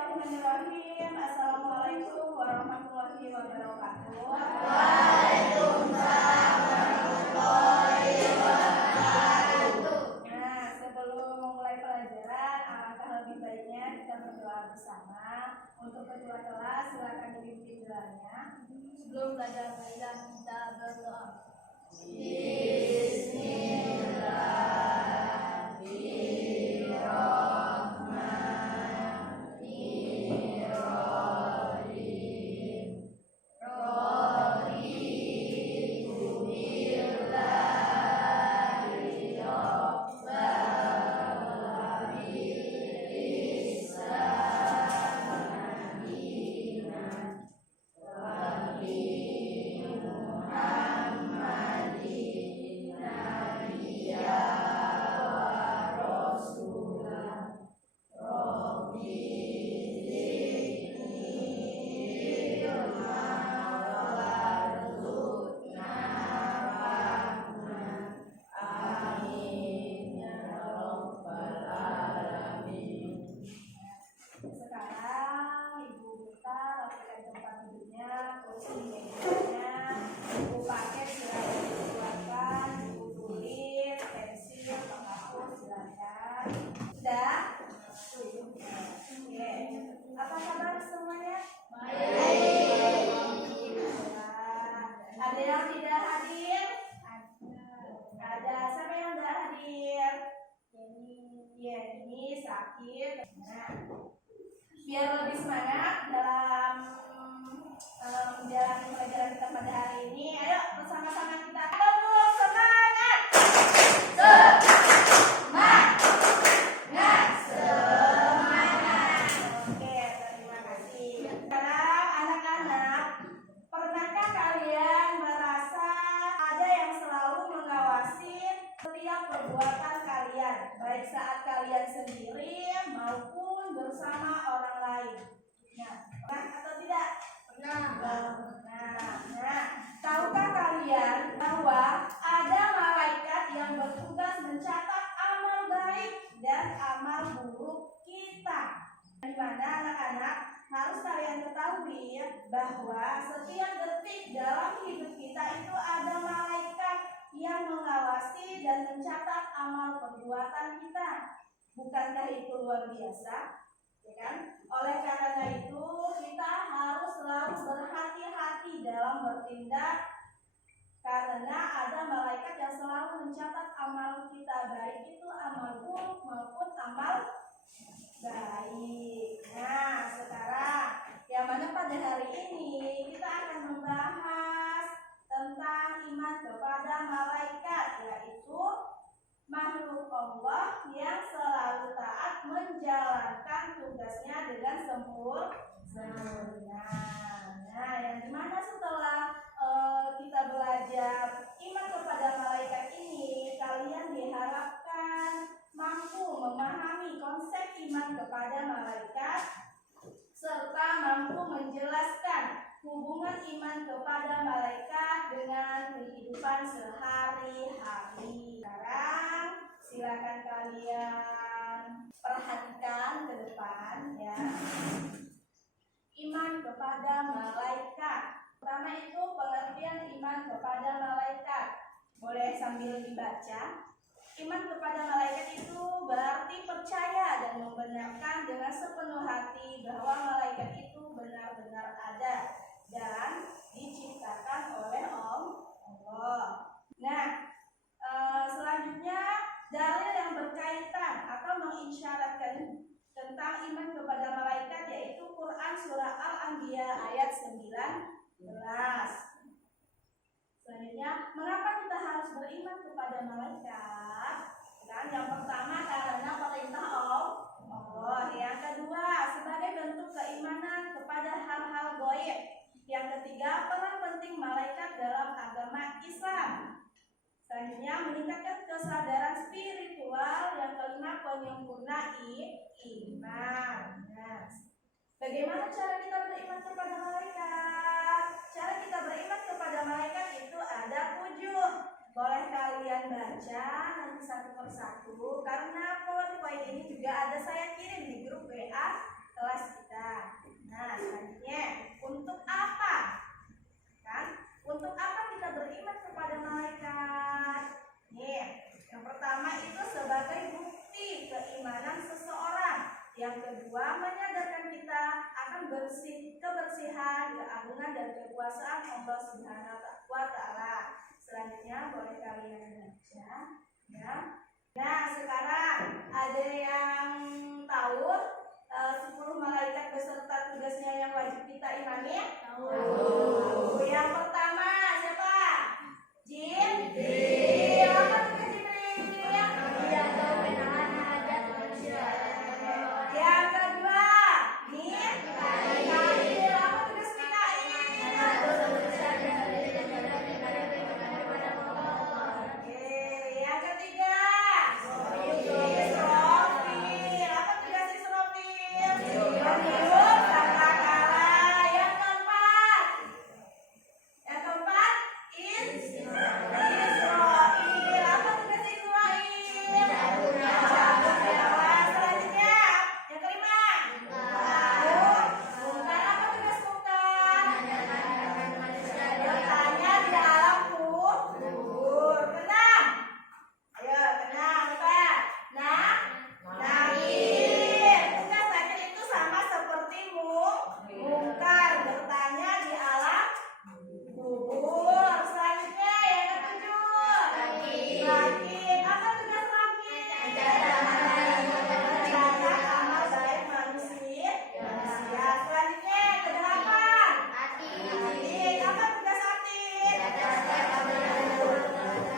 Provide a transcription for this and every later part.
Bismillahirrahmanirrahim. Assalamualaikum warahmatullahi wabarakatuh. Waalaikumsalam warahmatullahi wabarakatuh. Nah, sebelum memulai pelajaran, alangkah lebih baiknya kita berdoa bersama. Untuk kedua kelas, silakan dipimpin doanya. Sebelum belajar kita berdoa. Sekarang Ibu minta rapikan tempat duduknya, kursi mejanya, buku paket silakan dikeluarkan, buku tulis, pensil, penghapus silakan. Sudah? Oke. Apa kabar semuanya? Baik. Ada yang tidak hadir? Ada. Siapa yang tidak hadir? Ini sakit. Nah, biar lebih semangat dalam menjalani pelajaran kita pada hari ini, ayo bersama-sama kita tepuk semangat. Semangat. Oke, terima kasih. Sekarang anak-anak, pernahkah kalian merasa ada yang selalu mengawasi setiap perbuatan kalian, baik saat kalian sendiri maupun bersama orang lain? Nah, pernah atau tidak? Pernah. Nah, tahukah kalian bahwa ada malaikat yang bertugas mencatat amal baik dan amal buruk kita? Di mana anak-anak harus kalian ketahui bahwa setiap detik dalam hidup kita itu ada malaikat yang mengawasi dan mencatat amal perbuatan kita. Bukankah itu luar biasa? Ya kan? Oleh karena itu kita harus selalu berhati-hati dalam bertindak, karena ada malaikat yang selalu mencatat amal kita, baik itu amal buruk maupun amal baik. Nah, sekarang yang mana pada hari ini kita akan membahas tentang iman kepada malaikat, yaitu makhluk Allah yang selalu taat menjalankan tugasnya dengan sempurna. Nah, yang dimana setelah kita belajar iman kepada malaikat ini, kalian diharapkan mampu memahami konsep iman kepada malaikat serta mampu menjelaskan hubungan iman kepada malaikat dengan kehidupan sehari-hari. Sekarang silakan kalian perhatikan ke depan ya. Iman kepada malaikat. Pertama itu pengertian iman kepada malaikat. Boleh sambil dibaca. Iman kepada malaikat itu berarti percaya dan membenarkan dengan sepenuh hati bahwa malaikat itu benar-benar ada dan diciptakan oleh Allah. Nah, selanjutnya dalil yang berkaitan atau mengisyaratkan tentang iman kepada malaikat yaitu Quran surah Al-Anbiya ayat 19. Selanjutnya, mengapa kita harus beriman kepada malaikat? Dan yang pertama karena perintah Allah. Yang kedua, sebagai bentuk keimanan kepada hal-hal gaib. Yang ketiga, peran penting malaikat dalam agama Islam. Selanjutnya, meningkatkan kesadaran spiritual. Yang kelima, penyempurna iman. Nah, bagaimana cara kita beriman kepada malaikat? Cara kita beriman kepada malaikat itu ada 7. Boleh kalian baca nanti satu persatu, karena poin-poin ini juga ada saya kirim di grup WA kelas kita. Yang kedua, menyadarkan kita akan kebersihan, keagungan dan kekuasaan Allah Subhanahu wa Ta'ala. Selanjutnya boleh kalian baca ya. Nah, sekarang ada yang tahu 10 malaikat beserta tugasnya yang wajib kita imani? Tahu. Yang pertama siapa? Jin. Apa tugas Jibril? Yang kedua, Mikail. Apa tugas Mikail? Oke, yang ketiga, Israfil. Apa tugas Israfil? Meniup sangkakala. Yang keempat, Israil. Apa tugas Israil? Cabut nyawa. Selanjutnya, yang kelima, Munkar. Apa tugas Munkar? Bertanya di alam kubur. Keenam, ayo keenam apa? Nakir. Tugas nakir itu sama seperti Munkar, bertanya di alam kubur. Selanjutnya yang ketujuh, Nakir. Apa tugas Nakir? Mencatat amal baik manusia. Selanjutnya yang kedelapan, Atik. Apa tugas Atik?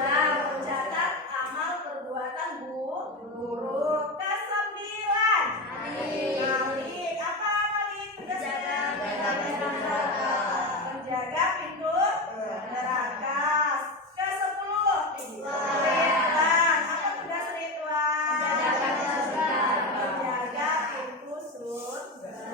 Nah, mencatat amal perbuatan buruk. Kesembilan, Malik. Apa Malik tugasnya? Menjaga pintu neraka. Ke-10, Ridwan. Apa tugas Ridwan? Menjaga pintu surga.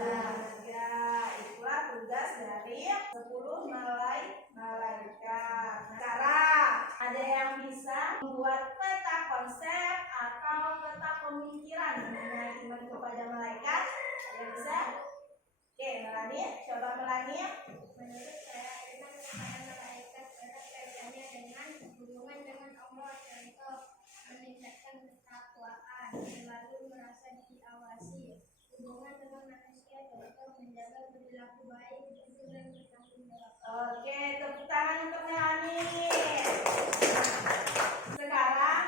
Ya, itulah tugas dari 10 malaikat. Sekarang ada yang bisa membuat peta konsep atau peta pemikiran mengenai iman kepada malaikat? Ada yang bisa? Oke, Melani, coba Melani. Menurut saya, iman kepada malaikat erat kaitannya dengan hubungan dengan Allah, contoh meningkatkan ketakwaan, selalu merasa diawasi. Hubungan dengan manusia, contoh menjaga perilaku baik, jujur dan bertanggung jawab. Oke, tepuk tangan untuk Melani. Sekarang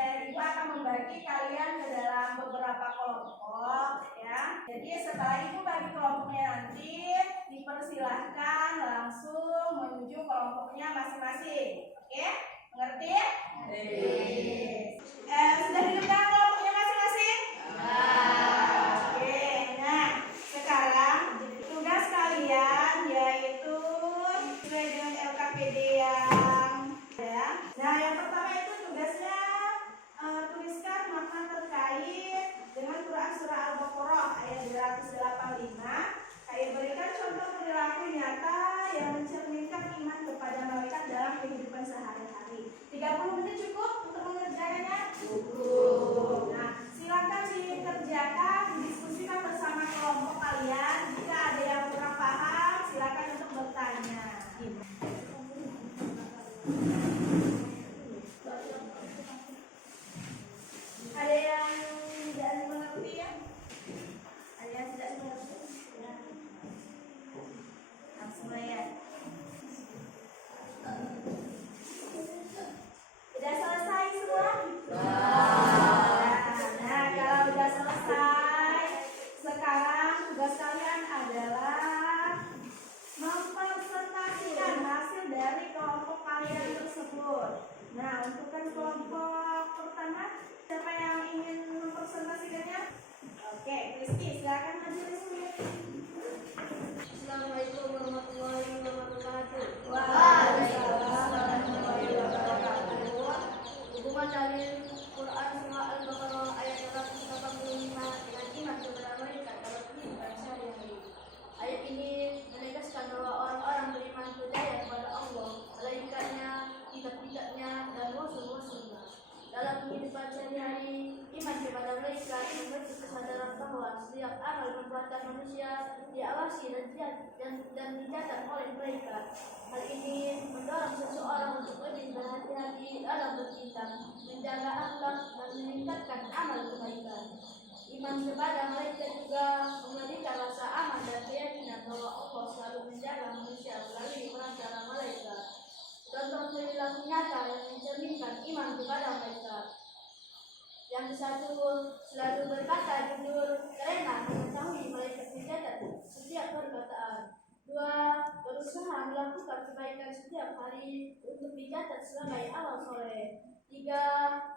Ibu akan membagi kalian ke dalam beberapa kelompok ya. Jadi setelah Ibu bagi kelompoknya nanti dipersilahkan langsung menuju kelompoknya masing-masing. Oke? Mengerti? Sudah ditentukan kelompoknya masing-masing? Oke, nah sekarang tugas kalian yaitu sesuai dengan LKPD yang ada. Nah, yang pertama itu tugasnya tuliskan makna terkait dengan Quran Surah Al-Baqarah ayat 285. Berikan contoh perilaku nyata yang mencerminkan iman kepada malaikat dalam kehidupan sehari-hari. 30 menit cukup untuk mengerjakannya? Cukup. Nah, silakan dikerjakan, didiskusikan bersama kelompok kalian. Jika ada yang kurang paham, silakan untuk bertanya. Ada yang tidak mengerti ya? Ada yang tidak mengerti? Ya. Langsung ya. Sudah selesai semua? Nah, kalau sudah selesai, sekarang tugas kalian adalah mempresentasikan hasil dari kelompok kalian tersebut. Nah, untukkan kelompok pertama, siapa yang ingin mempresentasikannya? Oke, Kristi, silakan maju Rizky. Assalamualaikum warahmatullahi wabarakatuh. Waalaikumsalam warahmatullahi wabarakatuh. Hubungan dari Quran Surah Al-Baqarah ayat 185 dengan iman kepada malaikat dalam kehidupan sehari-hari. Ayat ini menegaskan bahwa orang-orang beriman percaya kepada Allah, malaikatnya, kitab-kitabnya, dan rasul-rasulnya. Dalam kehidupan sehari-hari, iman kepada malaikat memiliki kesadaran bahwa setiap amal perbuatan manusia diawasi dan dicatat oleh malaikat. Hal ini mendorong seseorang untuk lebih berhati-hati dalam bertindak, menjaga akhlak dan meningkatkan amal kebaikan. Iman kepada malaikat juga memberikan rasa aman dan keyakinan bahwa Allah selalu menjaga manusia melalui perantara malaikat. Contoh perilaku nyata yang mencerminkan iman kepada malaikat. Yang satu selalu berkata jujur karena mengetahui malaikat mencatat setiap perkataan. Dua, berusaha melakukan kebaikan setiap hari untuk dicatat sebagai amal soleh. Tiga,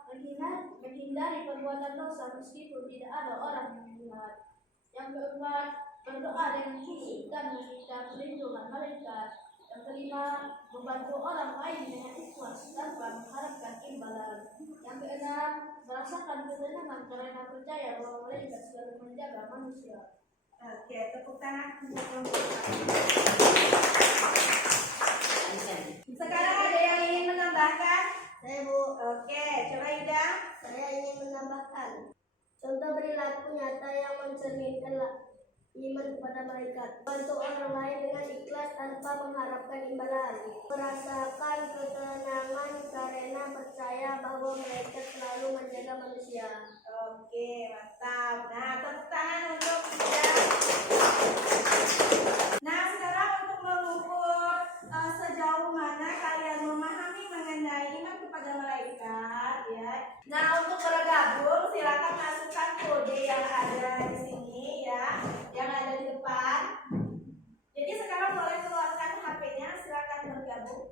menghindari perbuatan dosa meskipun tidak ada orang yang melihat. Yang keempat, berdoa dengan khusyuk dan meminta perlindungan malaikat. Yang kelima, membantu orang lain dengan ikhlas tanpa mengharapkan imbalan. Yang keenam, merasakan ketenangan karena percaya bahwa malaikat selalu menjaga manusia. Oke, tepuk tangan untuk kelompok. Sekarang ada yang ingin menambahkan? Saya Bu, Oke, coba Ida. saya ingin menambahkan contoh perilaku nyata yang mencerminkan iman kepada malaikat. Bantu orang lain dengan ikhlas tanpa mengharapkan imbalan. Merasakan ketenangan karena percaya bahwa malaikat selalu menjaga manusia. Oke, mantap. Nah, tepuk tangan untuk Ida. Nah, sekarang untuk mengukur sejauh mana kalian memahami mengenai iman kepada malaikat, ya. Nah, untuk bergabung silakan masukkan kode yang ada di sini, ya, yang ada di depan. Jadi sekarang boleh keluarkan HP-nya, silakan bergabung.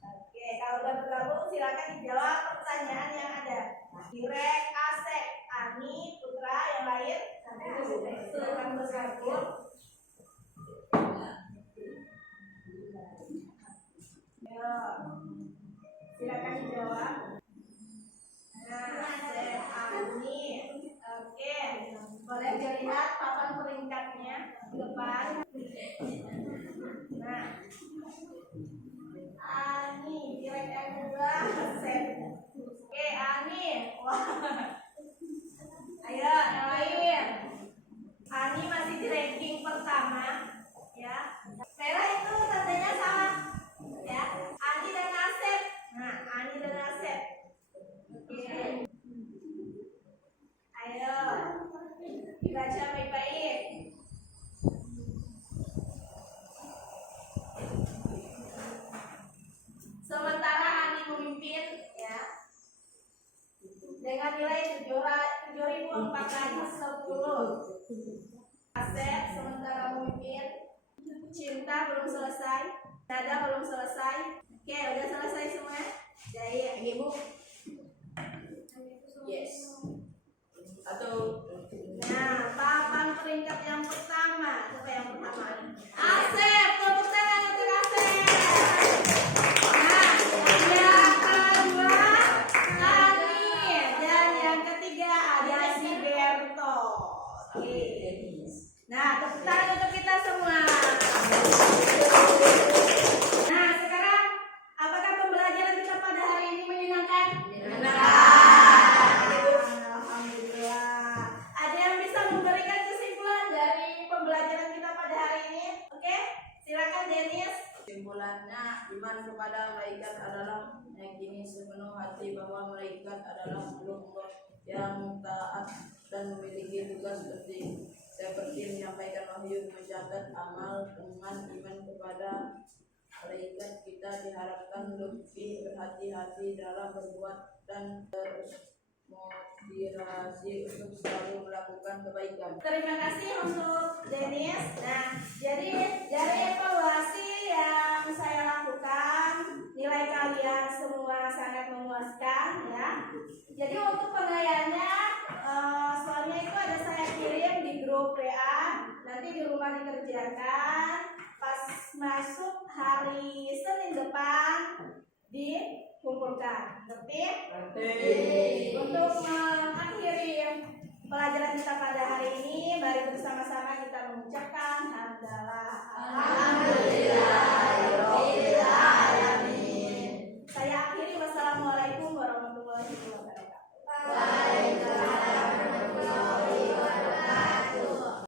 Oke, kalau udah bergabung silakan dijawab pertanyaan yang ada. Direk, Asep, Ani, Putra, yang lain, silakan bergabung. Yo, silakan dijawab. Nah, Asep, Ani, oke, boleh dilihat papan peringkatnya di depan. Nah, Ani, Direk yang kedua, Asep. Oke, Ani, wah. Ayo, yang lain. Ani masih di ranking pertama, ya. Merah itu tandanya sama, ya. Ani dan Asep. Nah, Ani dan Asep. Oke. Ayo, dibaca baik-baik. Sementara Ani memimpin, ya, dengan nilai 7.410. Asep sementara memimpin. Cinta belum selesai. Nada belum selesai. Oke, udah selesai semua. Jadi, Ibu. Yes. Atau nah, papan peringkat yang pertama. Siapa yang pertama? Asep, tepuk tangan untuk Asep. Nah, yang kedua Ani, dan yang ketiga ada si Berto. Oke. Nah, tepuk tangan untuk kita semua. Nah, sekarang apakah pembelajaran kita pada hari ini menyenangkan? Alhamdulillah. Ada yang bisa memberikan kesimpulan dari pembelajaran kita pada hari ini? Oke, silakan Dennis. Kesimpulannya, iman kepada malaikat adalah meyakini sepenuh hati bahwa malaikat adalah makhluk yang taat dan memiliki tugas penting. Seperti menyampaikan wahyu, mencatat amal. Dengan iman kepada malaikat, kita diharapkan lebih berhati-hati dalam berbuat dan termotivasi untuk selalu melakukan kebaikan. Terima kasih untuk Dennis. Nah, jadi dari evaluasi yang saya lakukan, nilai kalian semua sangat memuaskan, ya. Jadi untuk penilaiannya, soalnya itu ada saya kirim di grup WA. Nanti di rumah dikerjakan. Pas masuk hari Senin depan dikumpulkan. Ngerti? Untuk mengakhiri pelajaran kita pada hari ini, mari bersama-sama kita mengucapkan